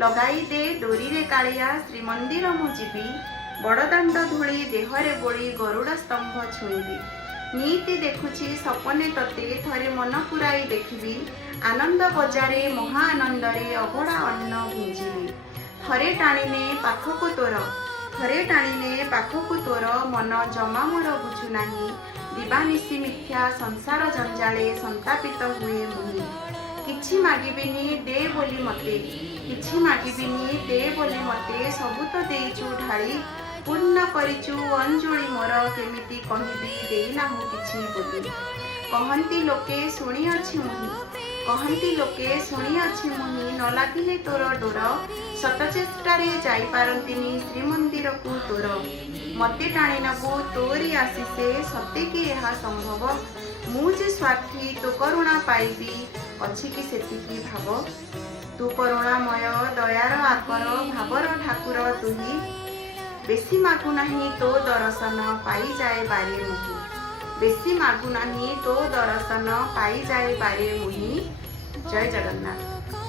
लगाई दे डोरी रे कालिया श्रीमंदिर मु जीवी बड़दाण्ड धूली देहरे बोली गरुड़ स्तंभ छुईबी नीति देखुची सपने तते थरे मन पुराई देखिबी आनंद बजारे महा आनंदरे अभड़ा अन्न भुंजिबी थरे टाणीने पाखकु तोर थरे टाणीने पाखकु तोर मन जमा मोर बुझु नाही दिवानिशी मिथ्या संसार जंजाले संतापित हुए मुहि किछि मागिबिनी दे बोली मते किछि मागिबिनी दे बोली मते सबु तो देइचु ढाली पूर्ण करिचु अंजुली मोर केमिति कहिबी देइनाहु किछि बोली कहंती लोके शुणी अछि मुहि कहंती लोके शुणी अछि मुहि न लागिले तोर डोर शतचेष्टारे जाई पारंतिनी श्रीमंदिर को तोर मते टाणी नबु तोरी आशीषे सत्य कि यह संभव मु जे स्वार्थी तो करुणा पाइबी अछि कि सेतिकी भाव तू करुणामय दयार आकर भावर ठाकुर तुही बेसी मागु नाही तो दर्शन पाई जाए बारे मुहि बेसी मागु नाही तो दर्शन पाई जाए बारे मुहि। जय जगन्नाथ।